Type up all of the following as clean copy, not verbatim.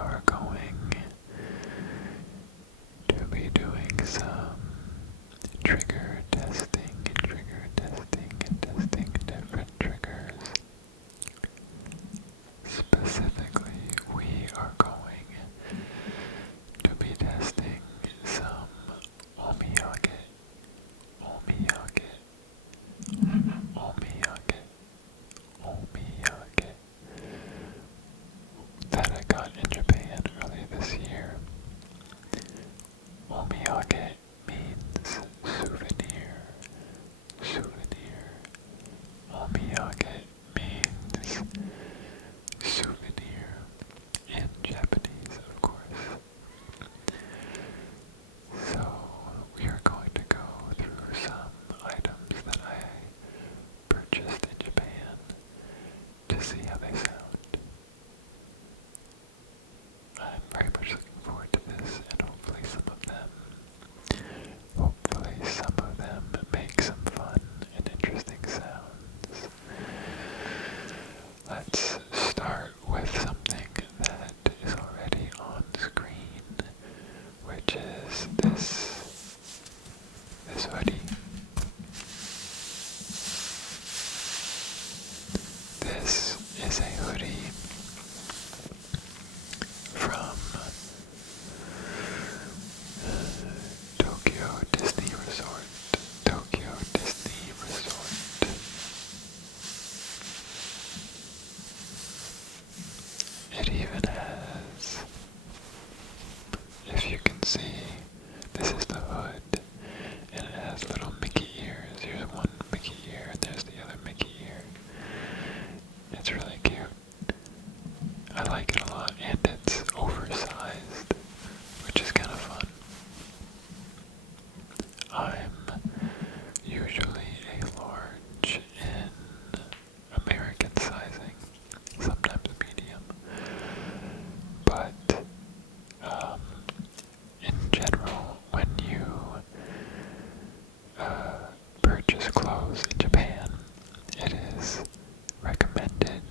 are going to be doing some trigger testing and testing different triggers. Specifically, we are going to be testing some omiyage that I got in Japan earlier this year. Omiyage means souvenir. Omiyage means souvenir in Japanese, of course. So we are going to go through some items that I purchased in Japan to see how they sound. I'm very much looking forward to this, and hopefully some of them make some fun and interesting sounds. Let's start with something that is already on screen, which is this hoodie. This is a hoodie from Tokyo Disney Resort. It even has, if you can see, this is the hood, and it has little Mickey ears. Here's one Mickey ear, and there's the other Mickey ear. It's really cute. I like it a lot, and it's oversized, which is kind of fun. I'm usually a large in American sizing, sometimes a medium, but in general, when you purchase clothes in Japan, it is recommended,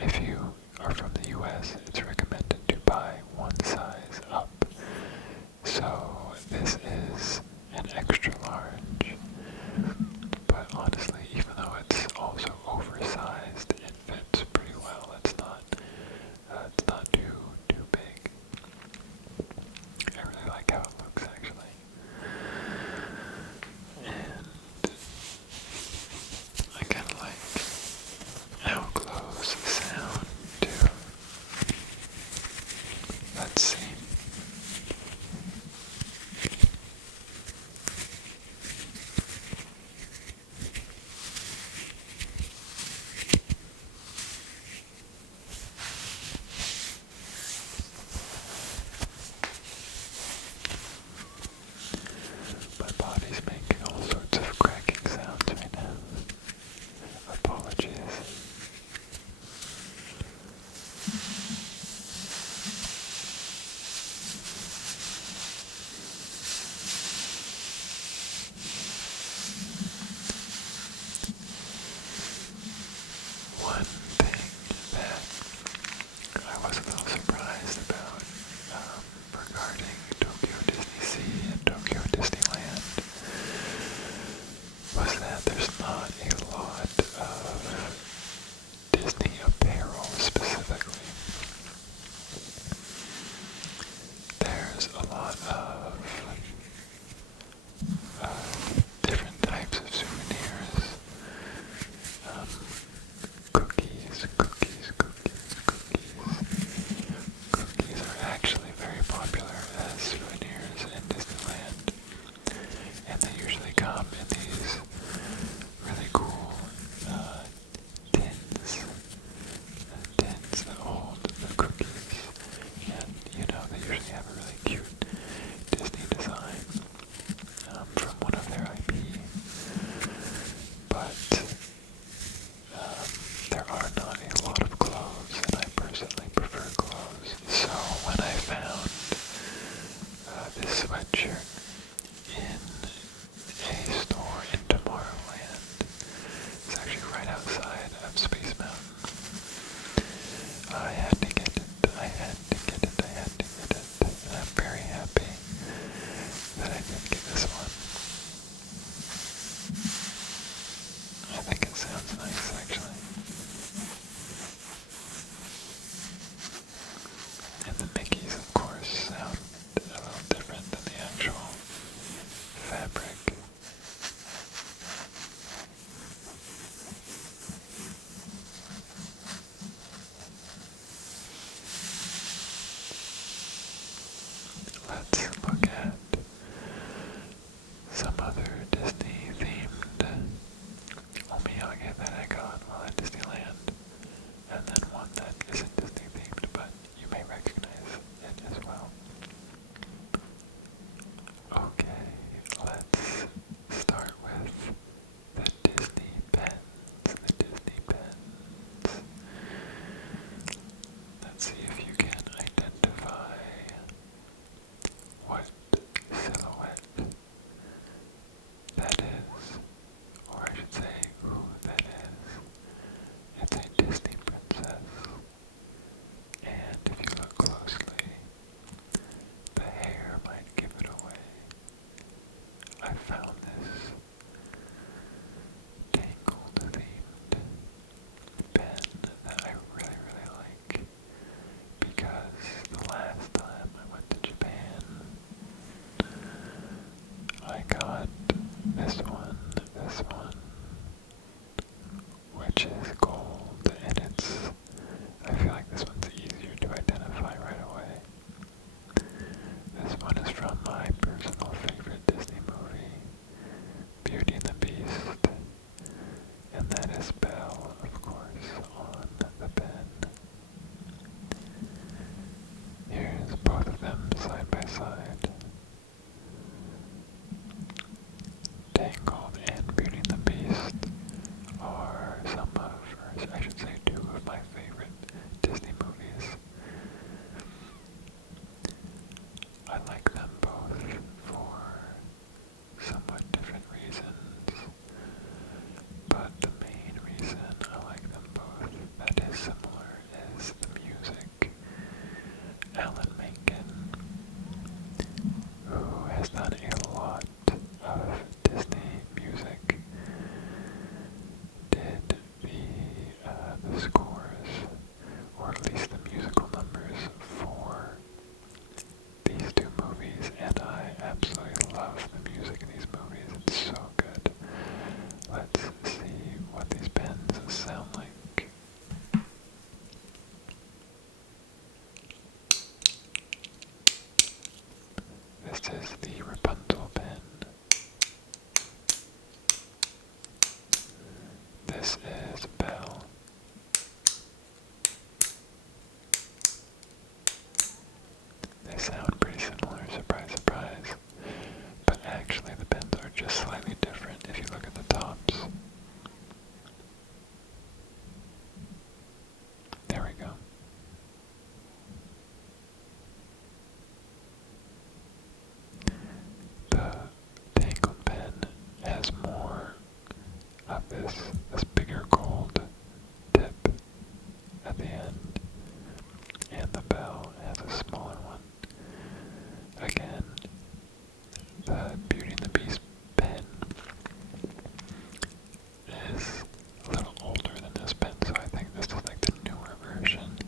if you are from the US, it's recommended to buy one size up. So this is an extra large, but honestly, even though it's also oversized, it fits pretty well. It's not too big. I really like how it looks, actually. And I kind of like how clothes sound, too. Let's see. My body's making all sorts of cracking sounds right now. Apologies. One thing that I was a little surprised about regarding Tokyo DisneySea and Tokyo Disneyland was that there's not a lot of Disney apparel specifically. There's a lot of different types of souvenirs. Cookies. Cookies are actually very popular as souvenirs in Disneyland, and they usually come in these really cool tins that hold the cookies, and they usually have a really cute Disney design from one of their IP, but there are not a lot of clothes, and I personally prefer clothes. So when I found this sweatshirt in a store in Tomorrowland, it's actually right outside of Space Mountain, I had to get it. by side. Tangled and Beauty and the Beast are some of, or I should say two of my favorite Disney movies. I like them both for somewhat different reasons, but the main reason I like them both that is similar is the music. Alan Menken, who has done a lot of Disney music, did the scores, or at least the musical numbers for these two movies, and I absolutely love the music in these movies. It's so good. Let's see what these pens sound like. This is the Rapunzel pen. This is Belle. They sound pretty similar, surprise, surprise. But actually the pens are just slightly different if you look at the tops. There we go. The Tangled pen has more of this bigger gold tip at the end, and the Belle has a smaller one. Again, the Beauty and the Beast pen is a little older than this pen, so I think this is like the newer version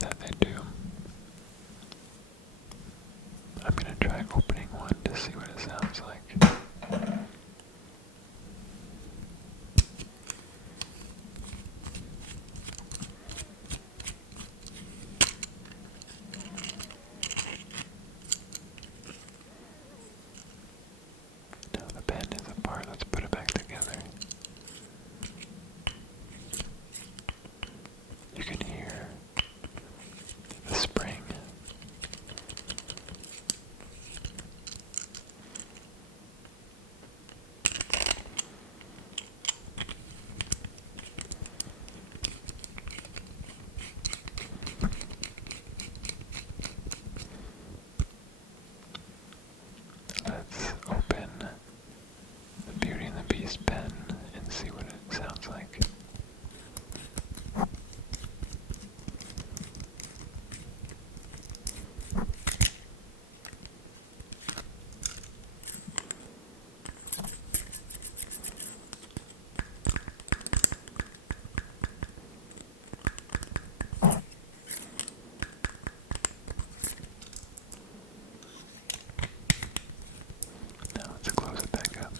that they do. I'm gonna try opening one to see what it sounds like. Now the pen is apart, let's put it back together. You can hear the spring. Let's open the Beauty and the Beast pen and see what it sounds like. Now let's close it back up.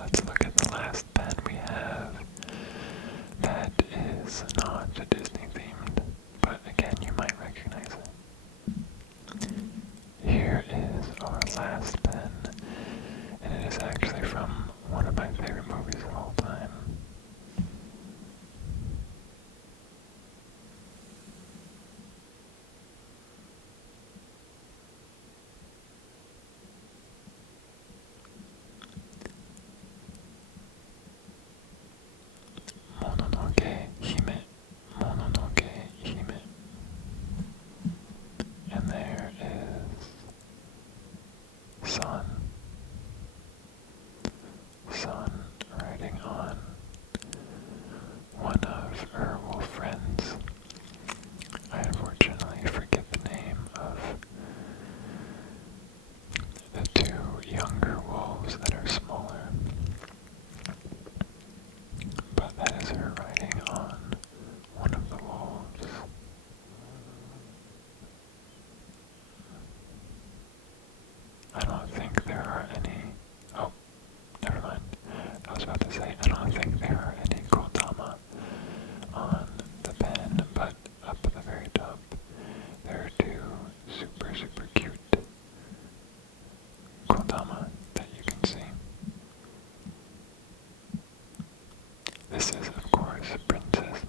Let's look at the last pen we have that is not Disney themed, but again you might recognize it. Here is our last pen, and it is actually from one of my favorite movies of all time. Mononoke Hime. And there is Sun riding on one of her wolf friends. I unfortunately forget the name of the two younger wolves that are smaller, but that is her riding on one of the wolves. I don't think there are any. Oh, never mind. I was about to say, I don't think there are any kodama on the pen, but up at the very top, there are two super, super cute kodama that you can see. This is, of course, Princess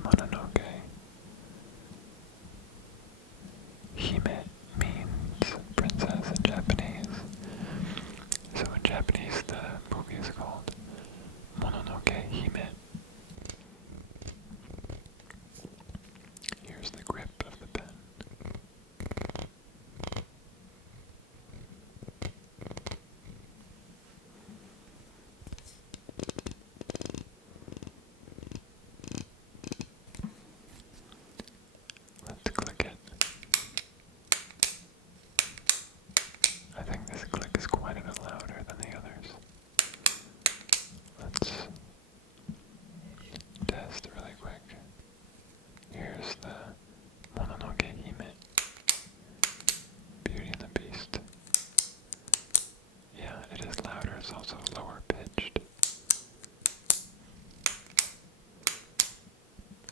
Hemet. Here's the grip of the pen. Let's click it. I think this click is quite a bit louder than the others. Let's test really quick. Here's the Mononoke Hime. Beauty and the Beast. Yeah, it is louder. It's also lower pitched.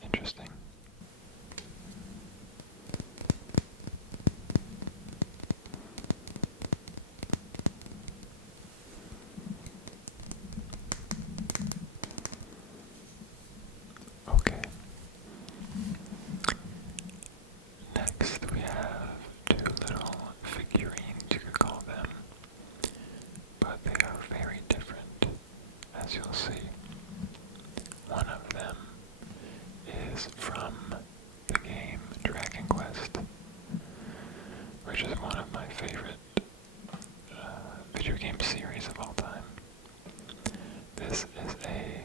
Interesting. Okay. Next we have two little figurines, you could call them, but they are very different, as you'll see. One of them is from the game Dragon Quest, which is one of my favorite video game series of all time. This is a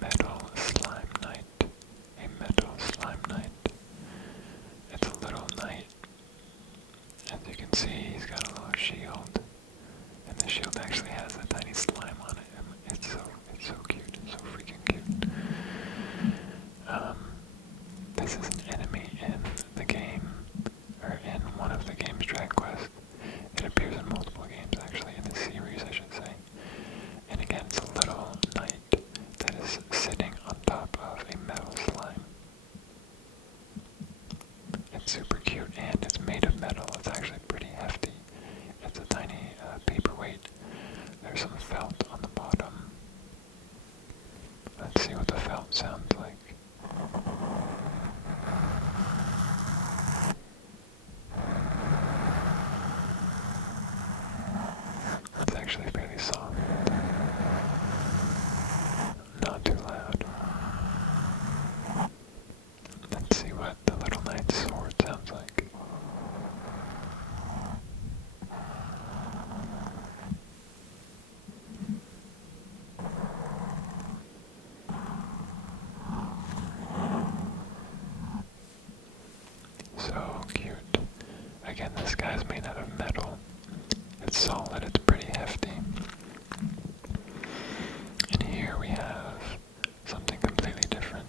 metal slime knight. A metal slime knight. It's a little knight. As you can see, he's got a little shield. And the shield actually has a tiny slime on it. It's so cute. It's so freaking cute. This is an enemy in the game, or in one of the games, Dragon Quest. It appears in multiple games, actually, in the series, I should say. And again, it's a little knight that is sitting on top of a metal slime. It's super cute, and it's made of metal. It's actually pretty hefty. It's a tiny paperweight. There's some felt on the bottom. Let's see what the felt sounds like. It's actually fairly soft. Not too loud. Let's see what the little knight's sword sounds like. So cute. Again, this guy's made out of metal. It's solid, it's pretty hefty. And here we have something completely different.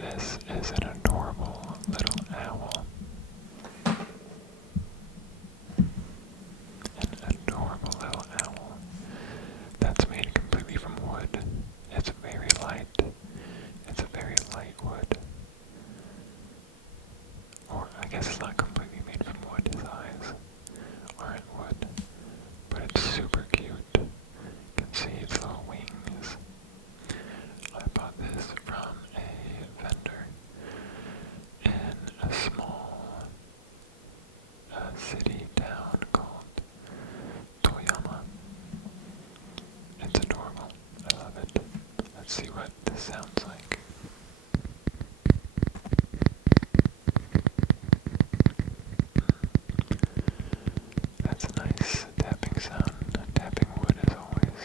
This is an adorable little owl. An adorable little owl that's made completely from wood. It's very light. It's a very light wood. Or I guess it's not completely made from wood. His eyes aren't wood. But it's super cute. You can see its little wings. I bought this from a vendor in a small city town called Toyama. It's adorable. I love it. Let's see what this sounds like. That's a nice tapping sound. Tapping wood is always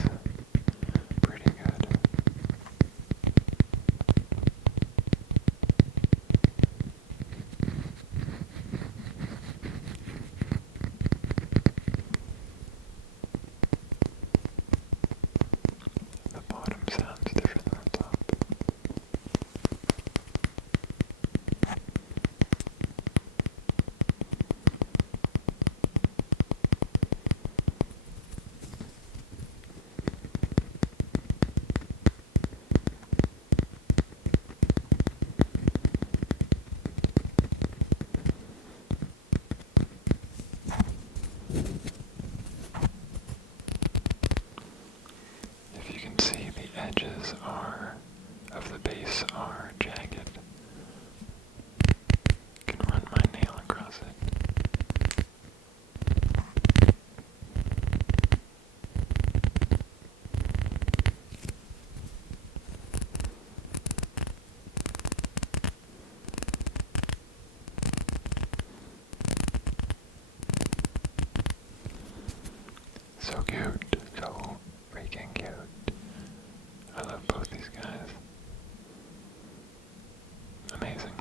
pretty good. The bottom sounds different than the top. If you can see, the edges of the base are jagged. I can run my nail across it. cute. So freaking cute. I love both these guys. Amazing.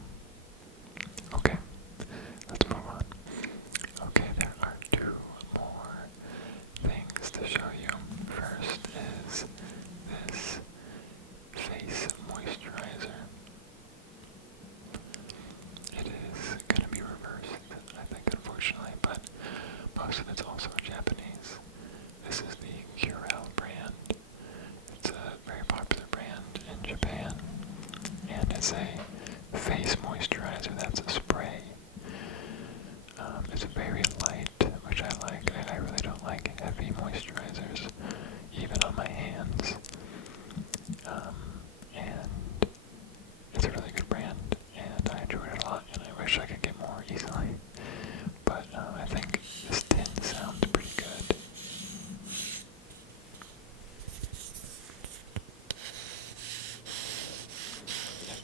Okay, let's move on. Okay, there are two more things to show you. First is this face moisturizer. It is going to be reversed, I think, unfortunately, but most of it's also Japanese. This is the Curel brand. It's a very popular brand in Japan, and it's a face moisturizer that's a spray. It's very light, which I like. I really don't like heavy moisturizers, even on my hands. And it's a really good brand, and I enjoy it a lot, and I wish I could get more easily. But I think this tin sounds pretty good.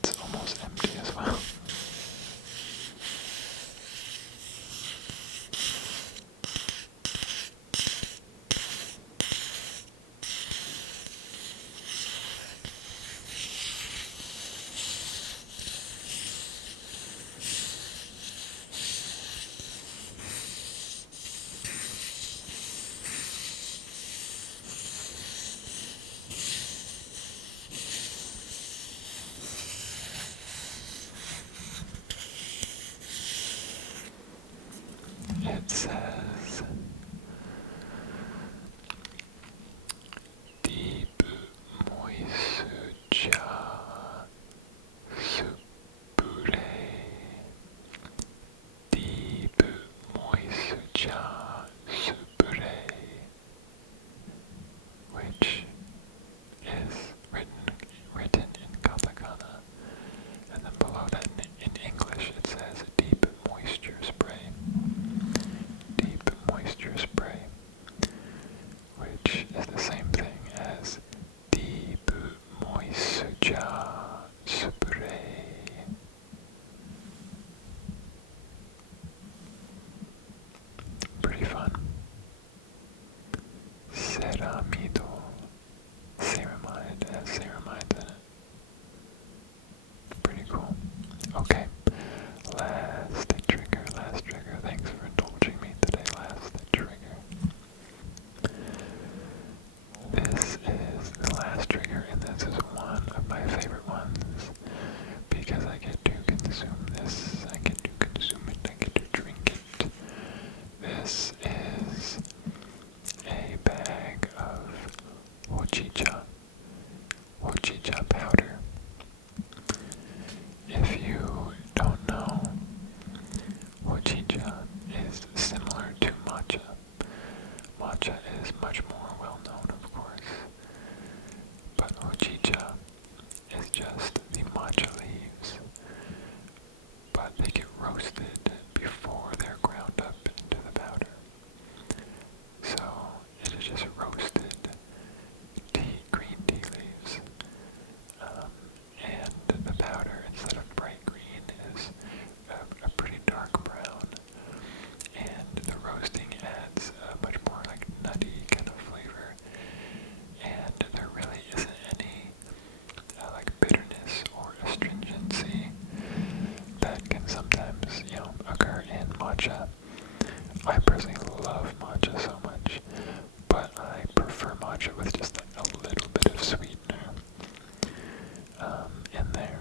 It's almost empty as well. It says deep moisuja supure. Deep moisuja supure, which is written in katakana, and then below that in English it says deep moisture spray. Deep moisture spray, which is the same thing as deep moisuja spray. Pretty fun. Ceramido. Ceramide has ceramides in it. Pretty cool. Okay. Last trigger. Thanks for indulging me today. Last trigger. This is the last trigger, and this is one of my favorite ones because I get to consume this. I get to consume it. I get to drink it. This is a bag of hojicha powder. If you don't know, hojicha is similar to matcha. Matcha is much more well known, of course, but hojicha is just the matcha leaves, but they get roasted before they're ground up into the powder. So it is just roasted green tea leaves, and the powder, instead of bright green, is a pretty dark brown, and the roasting adds a much more like nutty kind of flavor, and there really isn't any like bitterness or astringency that can sometimes, occur in matcha. I personally love matcha so much, but I prefer matcha with just like a little bit of sweetener in there.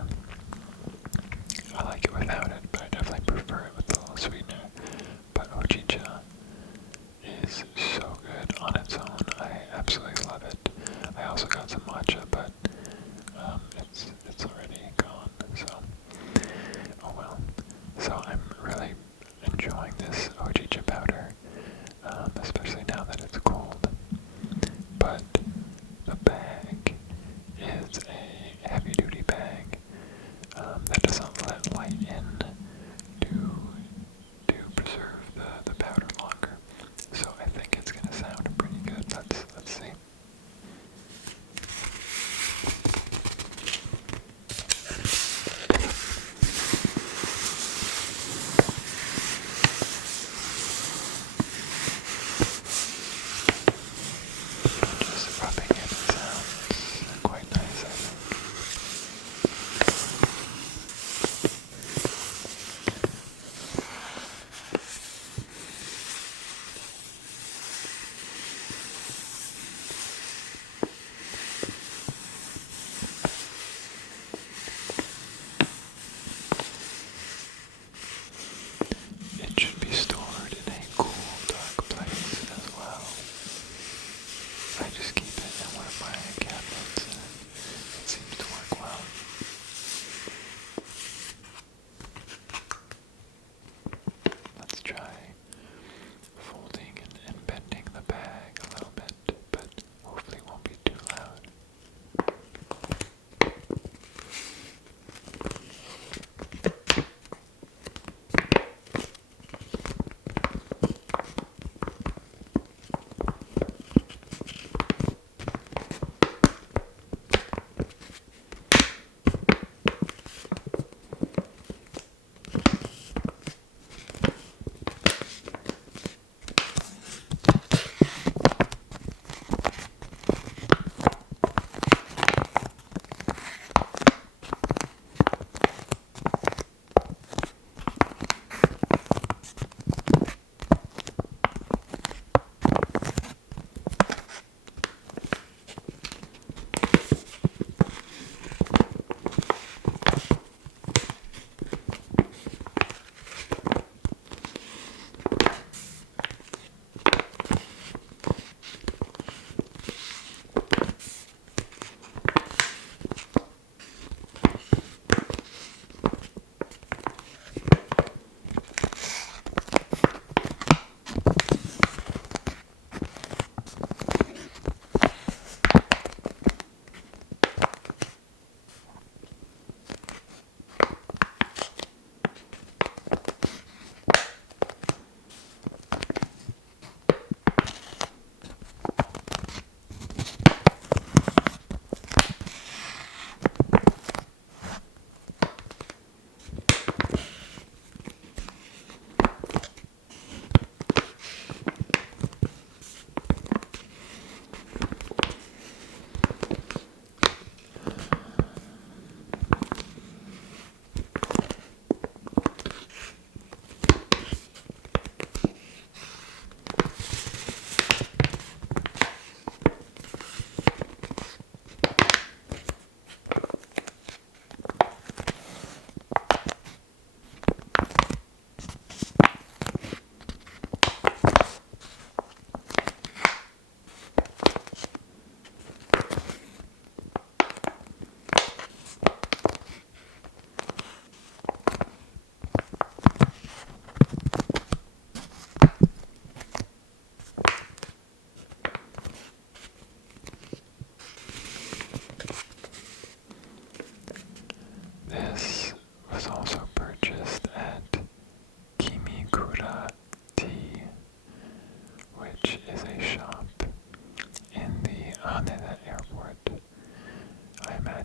I like it without it, but I definitely prefer it with a little sweetener. But hojicha is so good on its own. I absolutely love it. I also got some matcha, but it's already gone, so oh well. So I'm really enjoying this hojicha powder, especially now that it's cold. But the bag is a heavy-duty bag that doesn't let light in to preserve the powder longer. So I think it's gonna sound pretty good. Let's see.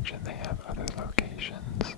mention they have other locations